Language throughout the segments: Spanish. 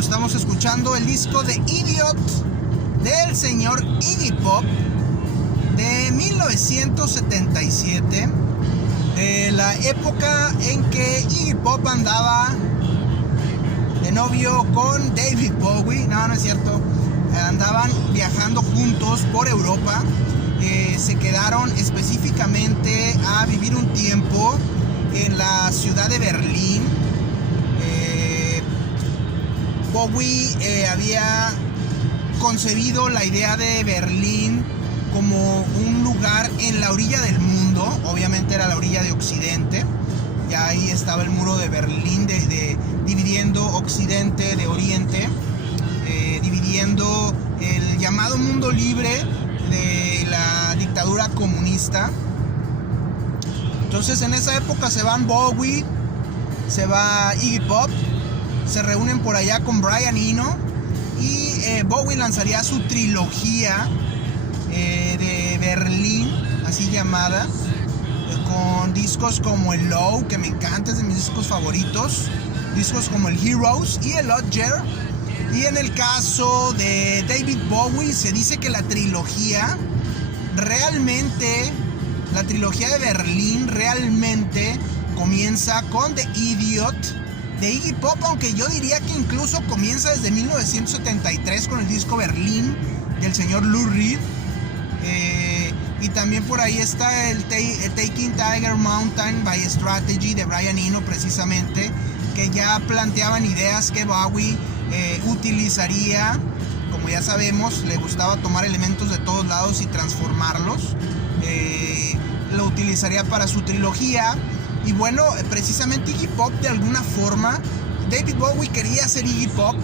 Bueno, estamos escuchando el disco de Idiot del señor Iggy Pop de 1977, de la época en que Iggy Pop andaba de novio con David Bowie. No es cierto. Andaban viajando juntos por Europa. Se quedaron específicamente a vivir un tiempo en la ciudad de Berlín. Bowie había concebido la idea de Berlín como un lugar en la orilla del mundo. Obviamente era la orilla de Occidente, y ahí estaba el muro de Berlín dividiendo Occidente de Oriente, dividiendo el llamado mundo libre de la dictadura comunista. Entonces en esa época se van Bowie, se va Iggy Pop, se reúnen por allá con Brian Eno, y Bowie lanzaría su trilogía de Berlín, así llamada, con discos como el Low, que me encanta, es de mis discos favoritos, discos como el Heroes y el Lodger. Y en el caso de David Bowie, se dice que la trilogía de Berlín realmente comienza con The Idiot de Iggy Pop, aunque yo diría que incluso comienza desde 1973 con el disco Berlín del señor Lou Reed. Y también por ahí está el Taking Tiger Mountain by Strategy de Brian Eno, precisamente, que ya planteaban ideas que Bowie utilizaría. Como ya sabemos, le gustaba tomar elementos de todos lados y transformarlos. Lo utilizaría para su trilogía. Y bueno, precisamente Iggy Pop, de alguna forma, David Bowie quería ser Iggy Pop,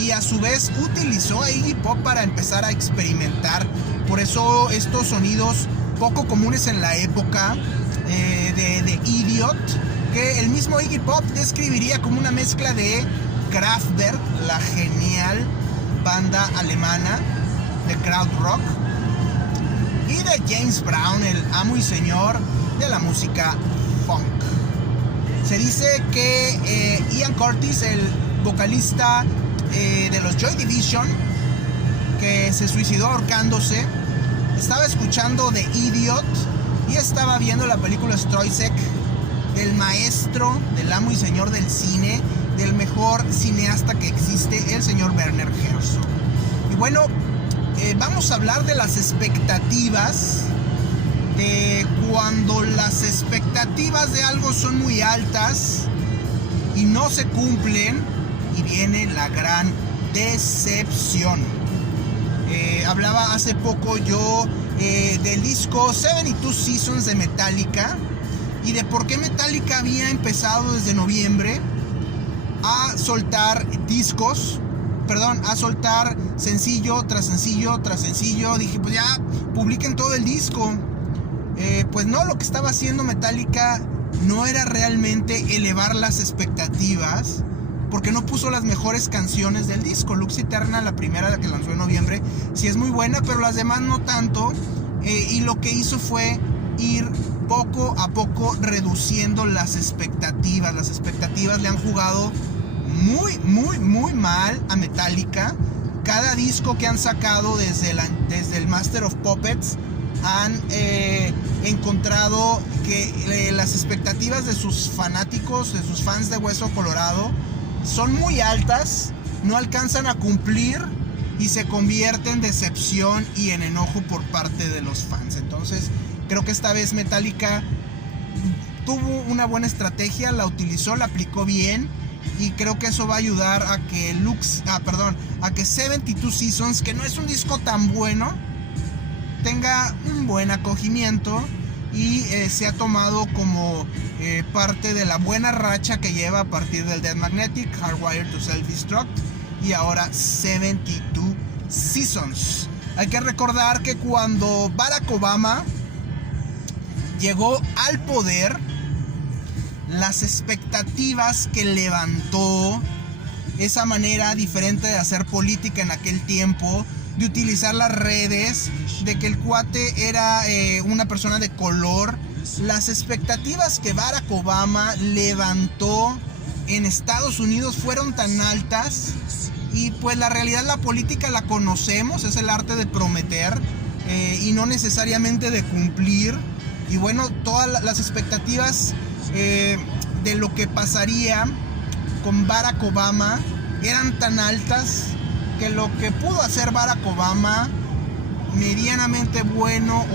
y a su vez utilizó a Iggy Pop para empezar a experimentar. Por eso estos sonidos poco comunes en la época de Idiot, que el mismo Iggy Pop describiría como una mezcla de Kraftwerk, la genial banda alemana de krautrock, y de James Brown, el amo y señor de la música funk. Se dice que Ian Curtis, el vocalista de los Joy Division, que se suicidó ahorcándose, estaba escuchando The Idiot y estaba viendo la película Stroisek, del maestro, del amo y señor del cine, del mejor cineasta que existe, el señor Werner Herzog. Y bueno, vamos a hablar de las expectativas, de cuando las expectativas de algo son muy altas y no se cumplen, y viene la gran decepción. Hablaba hace poco yo del disco 72 Seasons de Metallica, y de por qué Metallica había empezado desde noviembre a soltar a soltar sencillo tras sencillo tras sencillo. Dije, pues ya, publiquen todo el disco. Pues no, lo que estaba haciendo Metallica no era realmente elevar las expectativas, porque no puso las mejores canciones del disco. Lux Eterna, la primera que lanzó en noviembre, sí es muy buena, pero las demás no tanto. Y lo que hizo fue ir poco a poco reduciendo las expectativas. Las expectativas le han jugado muy mal a Metallica. Cada disco que han sacado desde el Master of Puppets han encontrado que las expectativas de sus fanáticos, de sus fans de Hueso Colorado, son muy altas, no alcanzan a cumplir y se convierte en decepción y en enojo por parte de los fans. Entonces creo que esta vez Metallica tuvo una buena estrategia, la utilizó, la aplicó bien, y creo que eso va a ayudar a que 72 Seasons, que no es un disco tan bueno, tenga un buen acogimiento y se ha tomado como parte de la buena racha que lleva a partir del Dead Magnetic, Hardwired to Self-Destruct, y ahora 72 Seasons. Hay que recordar que cuando Barack Obama llegó al poder, las expectativas que levantó, esa manera diferente de hacer política en aquel tiempo, de utilizar las redes, de que el cuate era una persona de color, las expectativas que Barack Obama levantó en Estados Unidos fueron tan altas Y pues la realidad, la política la conocemos, es el arte de prometer y no necesariamente de cumplir. Y bueno, todas las expectativas de lo que pasaría con Barack Obama eran tan altas que lo que pudo hacer Barack Obama, medianamente bueno,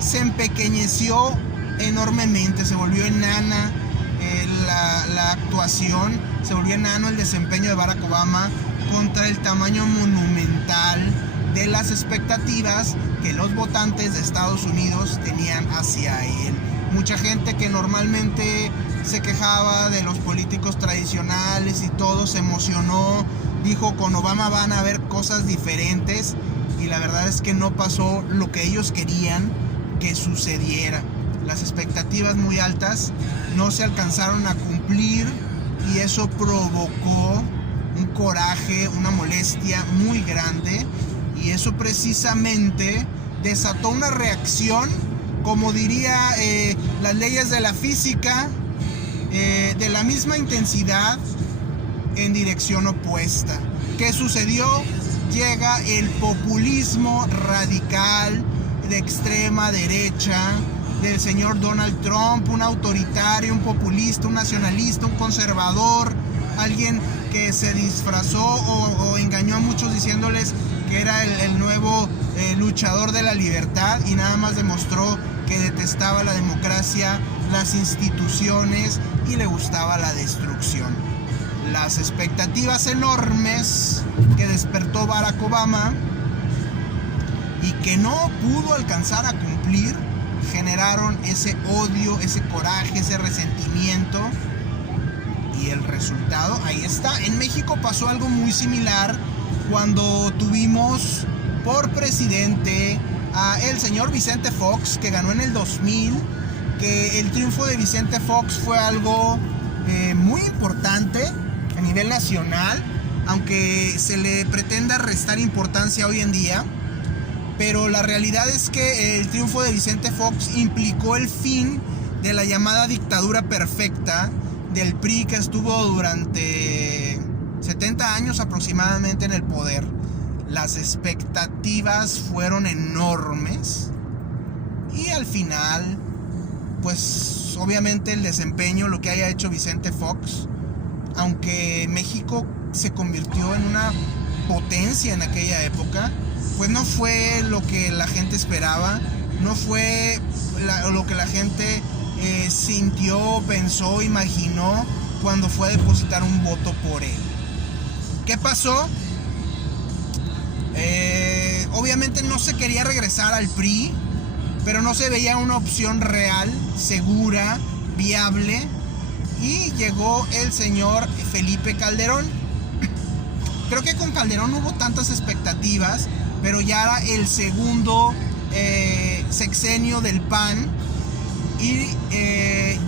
se empequeñeció enormemente, se volvió enana la actuación, se volvió enano el desempeño de Barack Obama contra el tamaño monumental de las expectativas que los votantes de Estados Unidos tenían hacia él. Mucha gente que normalmente se quejaba de los políticos tradicionales y todo se emocionó, dijo: con Obama van a haber cosas diferentes, y la verdad es que no pasó lo que ellos querían que sucediera. Las expectativas muy altas no se alcanzaron a cumplir y eso provocó un coraje, una molestia muy grande, y eso precisamente desató una reacción, como diría las leyes de la física, de la misma intensidad en dirección opuesta. ¿Qué sucedió? Llega el populismo radical de extrema derecha del señor Donald Trump, un autoritario, un populista, un nacionalista, un conservador, alguien que se disfrazó o engañó a muchos diciéndoles que era el nuevo luchador de la libertad, y nada más demostró que detestaba la democracia, las instituciones y le gustaba la destrucción. Las expectativas enormes que despertó Barack Obama y que no pudo alcanzar a cumplir generaron ese odio, ese coraje, ese resentimiento, y el resultado ahí está. En México pasó algo muy similar cuando tuvimos por presidente a el señor Vicente Fox, que ganó en el 2000, que el triunfo de Vicente Fox fue algo muy importante a nivel nacional, aunque se le pretenda restar importancia hoy en día. Pero la realidad es que el triunfo de Vicente Fox implicó el fin de la llamada dictadura perfecta del PRI, que estuvo durante 70 años aproximadamente en el poder. Las expectativas fueron enormes y al final, pues obviamente el desempeño, lo que haya hecho Vicente Fox, aunque México se convirtió en una potencia en aquella época, pues no fue lo que la gente esperaba, no fue lo que la gente sintió, pensó, imaginó cuando fue a depositar un voto por él. ¿Qué pasó? Obviamente no se quería regresar al PRI, pero no se veía una opción real, segura, viable, y llegó el señor Felipe Calderón. Creo que con Calderón no hubo tantas expectativas, pero ya era el segundo sexenio del PAN y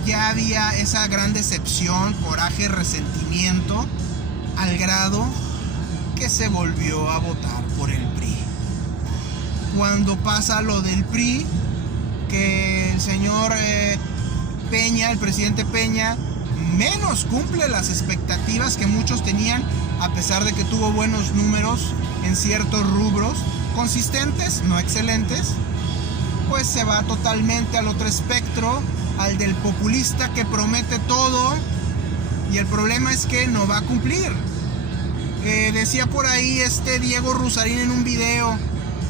ya había esa gran decepción, coraje, resentimiento, al grado que se volvió a votar por el PRI. Cuando pasa lo del PRI, que el señor Peña, el presidente Peña, menos cumple las expectativas que muchos tenían, a pesar de que tuvo buenos números en ciertos rubros, consistentes, no excelentes, pues se va totalmente al otro espectro, al del populista que promete todo, y el problema es que no va a cumplir. Decía por ahí Diego Rusarín en un video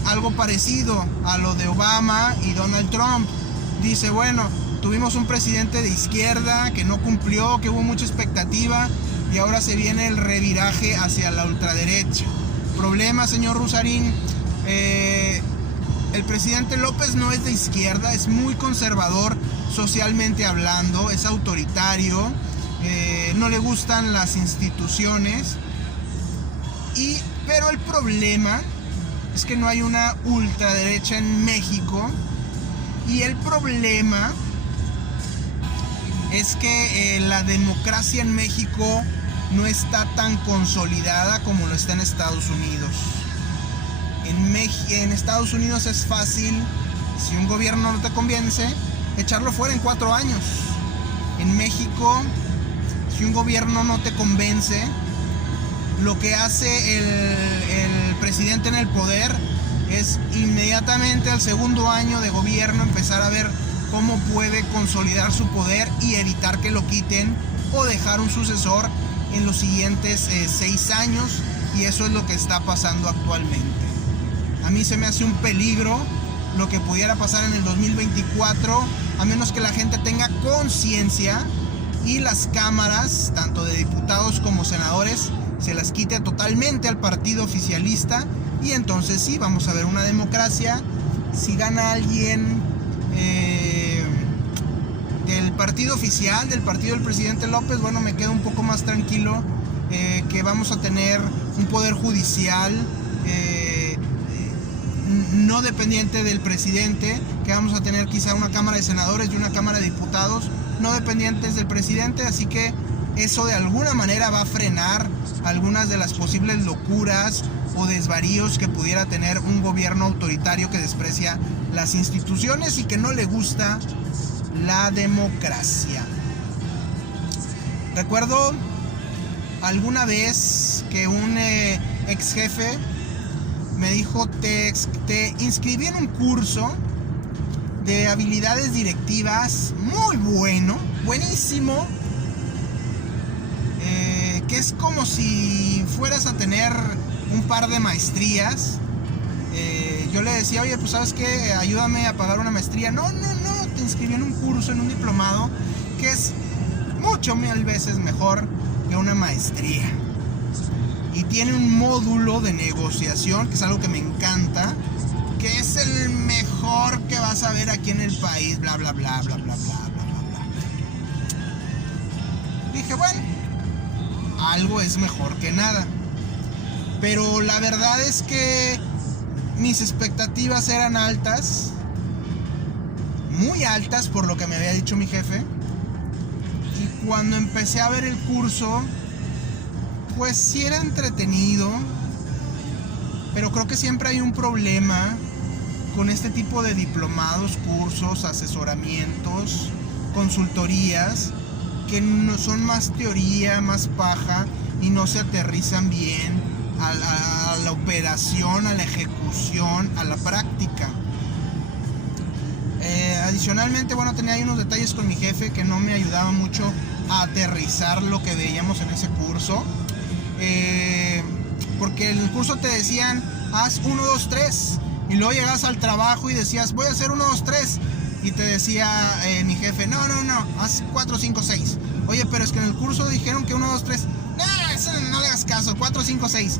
algo parecido a lo de Obama y Donald Trump. Dice: bueno, tuvimos un presidente de izquierda que no cumplió, que hubo mucha expectativa, y ahora se viene el reviraje hacia la ultraderecha. Problema, señor Rusarín, el presidente López no es de izquierda, es muy conservador socialmente hablando, es autoritario, no le gustan las instituciones, pero el problema es que no hay una ultraderecha en México, y el problema es que la democracia en México no está tan consolidada como lo está en Estados Unidos. En Estados Unidos es fácil, si un gobierno no te convence, echarlo fuera en 4 años. En México, si un gobierno no te convence, lo que hace el presidente en el poder es inmediatamente al segundo año de gobierno empezar a ver cómo puede consolidar su poder y evitar que lo quiten o dejar un sucesor en los siguientes 6 años, y eso es lo que está pasando actualmente. A mí se me hace un peligro lo que pudiera pasar en el 2024, a menos que la gente tenga conciencia y las cámaras, tanto de diputados como senadores, se las quite totalmente al partido oficialista, y entonces sí, vamos a ver una democracia. Si gana alguien del partido oficial, del partido del presidente López, bueno, me quedo un poco más tranquilo, que vamos a tener un poder judicial no dependiente del presidente, que vamos a tener quizá una cámara de senadores y una cámara de diputados no dependientes del presidente, así que eso de alguna manera va a frenar algunas de las posibles locuras o desvaríos que pudiera tener un gobierno autoritario que desprecia las instituciones y que no le gusta la democracia. Recuerdo alguna vez que un ex jefe me dijo: te inscribí en un curso de habilidades directivas muy buenísimo, que es como si fueras a tener un par de maestrías. Yo le decía: oye, pues ¿sabes qué? Ayúdame a pagar una maestría. No, te inscribí en un curso, en un diplomado, que es mucho mil veces mejor que una maestría. Y tiene un módulo de negociación, que es algo que me encanta, que es el mejor que vas a ver aquí en el país, bla, bla, bla, bla, bla, bla, bla, bla. Dije, bueno, algo es mejor que nada. Pero la verdad es que mis expectativas eran altas, muy altas por lo que me había dicho mi jefe. Y cuando empecé a ver el curso, pues sí era entretenido, pero creo que siempre hay un problema con este tipo de diplomados, cursos, asesoramientos, consultorías, que no son más teoría, más paja, y no se aterrizan bien a la operación, a la ejecución, a la práctica. Adicionalmente, bueno, tenía ahí unos detalles con mi jefe que no me ayudaban mucho a aterrizar lo que veíamos en ese curso. Porque en el curso te decían: haz 1, 2, 3, y luego llegas al trabajo y decías: voy a hacer 1, 2, 3, y te decía mi jefe: no, haz 4, 5, 6. Oye, pero es que en el curso dijeron que 1, 2, 3. Eso no le hagas caso, 4, 5, 6.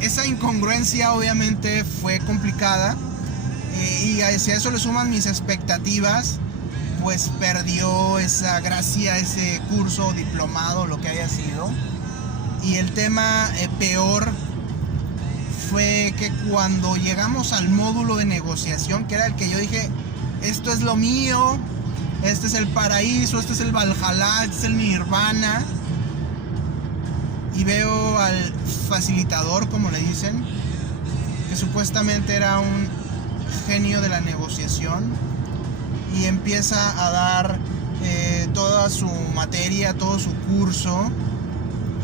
Esa incongruencia obviamente fue complicada, y si a eso le suman mis expectativas, pues perdió esa gracia, ese curso, diplomado, lo que haya sido. Y el tema peor fue que cuando llegamos al módulo de negociación, que era el que yo dije: esto es lo mío, este es el paraíso, este es el Valhalla, este es el Nirvana, y veo al facilitador, como le dicen, que supuestamente era un genio de la negociación, y empieza a dar toda su materia, todo su curso,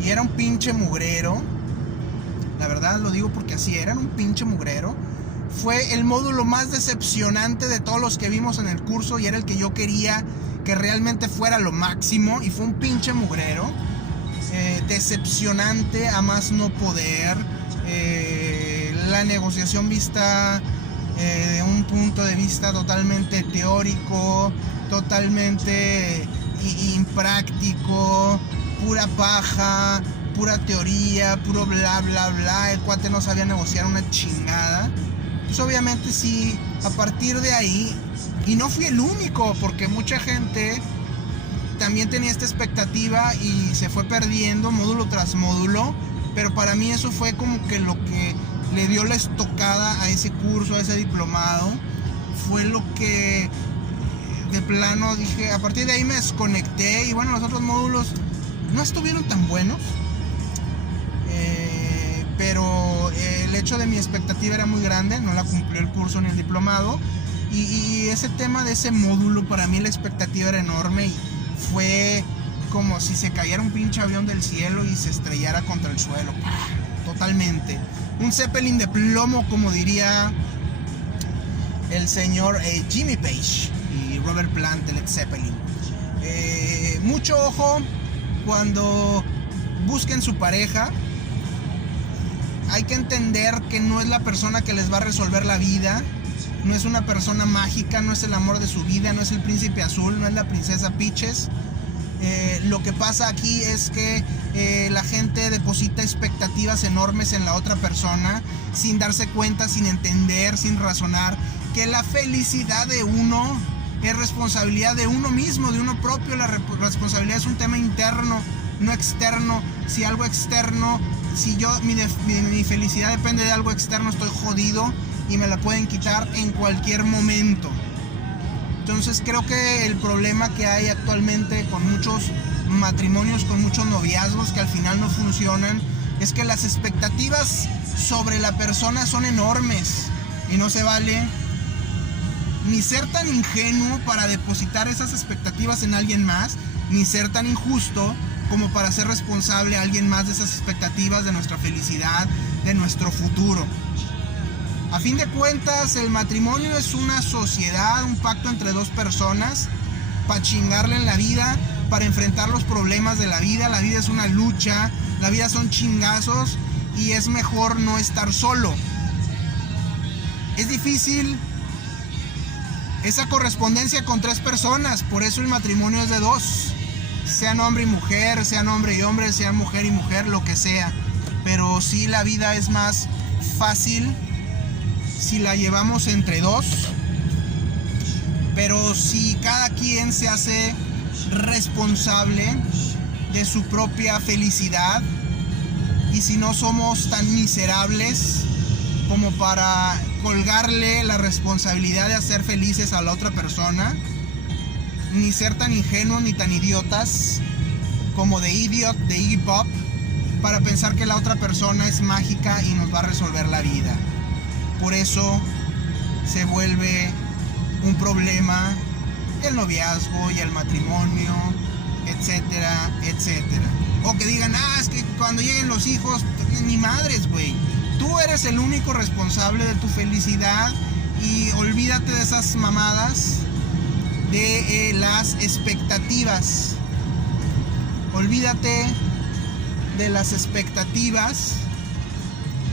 y era un pinche mugrero. La verdad lo digo porque así era un pinche mugrero. Fue el módulo más decepcionante de todos los que vimos en el curso, y era el que yo quería que realmente fuera lo máximo, y fue un pinche mugrero. Decepcionante a más no poder. La negociación vista de un punto de vista totalmente teórico, totalmente impráctico, pura paja, pura teoría, puro bla bla bla. El cuate no sabía negociar una chingada. Pues obviamente sí, a partir de ahí, y no fui el único, porque mucha gente también tenía esta expectativa y se fue perdiendo módulo tras módulo, pero para mí eso fue como que lo que le dio la estocada a ese curso, a ese diplomado. Fue lo que de plano dije, a partir de ahí me desconecté. Y bueno, los otros módulos no estuvieron tan buenos, pero el hecho de mi expectativa era muy grande, no la cumplió el curso ni el diplomado, y ese tema de ese módulo, para mí la expectativa era enorme, y fue como si se cayera un pinche avión del cielo y se estrellara contra el suelo. Totalmente. Un Zeppelin de plomo, como diría el señor Jimmy Page y Robert Plant de Led Zeppelin. Mucho ojo cuando busquen su pareja. Hay que entender que no es la persona que les va a resolver la vida. No es una persona mágica, no es el amor de su vida, no es el príncipe azul, no es la princesa Peaches. Lo que pasa aquí es que la gente deposita expectativas enormes en la otra persona sin darse cuenta, sin entender, sin razonar que la felicidad de uno es responsabilidad de uno mismo, de uno propio. La responsabilidad es un tema interno, no externo. Si algo externo, si yo mi felicidad depende de algo externo, estoy jodido y me la pueden quitar en cualquier momento. Entonces creo que el problema que hay actualmente con muchos matrimonios, con muchos noviazgos que al final no funcionan, es que las expectativas sobre la persona son enormes y no se vale ni ser tan ingenuo para depositar esas expectativas en alguien más, ni ser tan injusto como para ser responsable a alguien más de esas expectativas, de nuestra felicidad, de nuestro futuro. A fin de cuentas, el matrimonio es una sociedad, un pacto entre dos personas para chingarle en la vida, para enfrentar los problemas de la vida. La vida es una lucha, la vida son chingazos y es mejor no estar solo. Es difícil esa correspondencia con tres personas, por eso el matrimonio es de dos. Sean hombre y mujer, sean hombre y hombre, sean mujer y mujer, lo que sea. Pero sí, la vida es más fácil si la llevamos entre dos. Pero si cada quien se hace responsable de su propia felicidad, y si no somos tan miserables como para colgarle la responsabilidad de hacer felices a la otra persona, ni ser tan ingenuos ni tan idiotas como The Idiot de Iggy Pop para pensar que la otra persona es mágica y nos va a resolver la vida. Por eso se vuelve un problema el noviazgo y el matrimonio, etcétera, etcétera. O que digan, es que cuando lleguen los hijos, ni madres, güey. Tú eres el único responsable de tu felicidad y olvídate de esas mamadas, de las expectativas. Olvídate de las expectativas.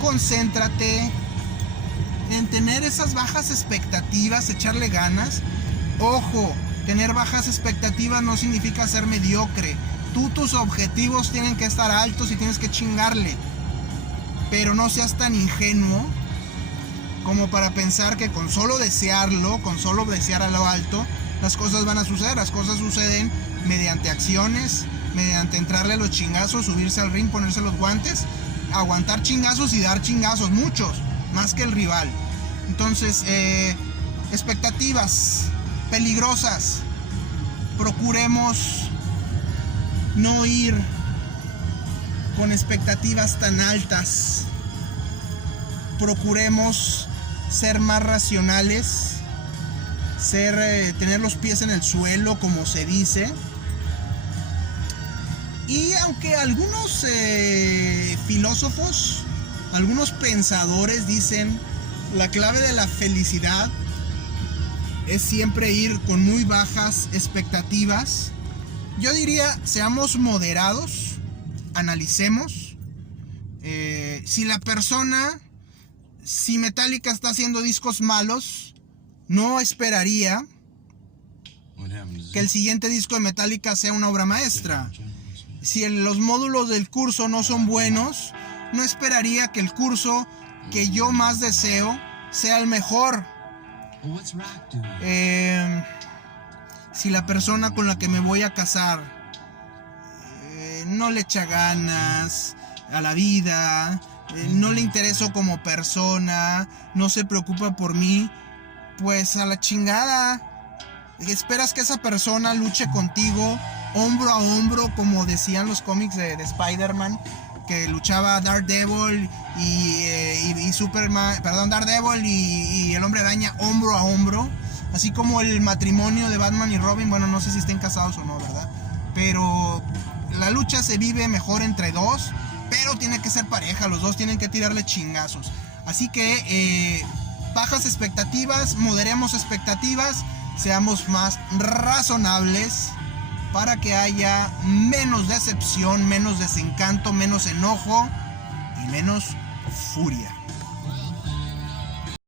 Concéntrate en tener esas bajas expectativas, echarle ganas. Ojo, tener bajas expectativas no significa ser mediocre. Tus objetivos tienen que estar altos y tienes que chingarle. Pero no seas tan ingenuo como para pensar que con solo desearlo, con solo desear a lo alto, las cosas van a suceder. Las cosas suceden mediante acciones, mediante entrarle a los chingazos, subirse al ring, ponerse los guantes, aguantar chingazos y dar chingazos, muchos, más que el rival. Entonces, expectativas peligrosas. Procuremos no ir con expectativas tan altas. Procuremos ser más racionales, tener los pies en el suelo, como se dice. Y aunque algunos filósofos, algunos pensadores dicen la clave de la felicidad es siempre ir con muy bajas expectativas, yo diría, seamos moderados, analicemos. Si Metallica está haciendo discos malos, no esperaría que el siguiente disco de Metallica sea una obra maestra. Si los módulos del curso no son buenos, no esperaría que el curso que yo más deseo sea el mejor. Si la persona con la que me voy a casar no le echa ganas a la vida, no le intereso como persona, no se preocupa por mí, pues a la chingada. Esperas que esa persona luche contigo hombro a hombro, como decían los cómics de Spider-Man, que luchaba Daredevil y Superman, Daredevil y el Hombre Araña hombro a hombro, así como el matrimonio de Batman y Robin. Bueno, no sé si estén casados o no, ¿verdad? Pero la lucha se vive mejor entre dos, pero tiene que ser pareja, los dos tienen que tirarle chingazos. Así que bajas expectativas, moderemos expectativas, seamos más razonables para que haya menos decepción, menos desencanto, menos enojo y menos furia.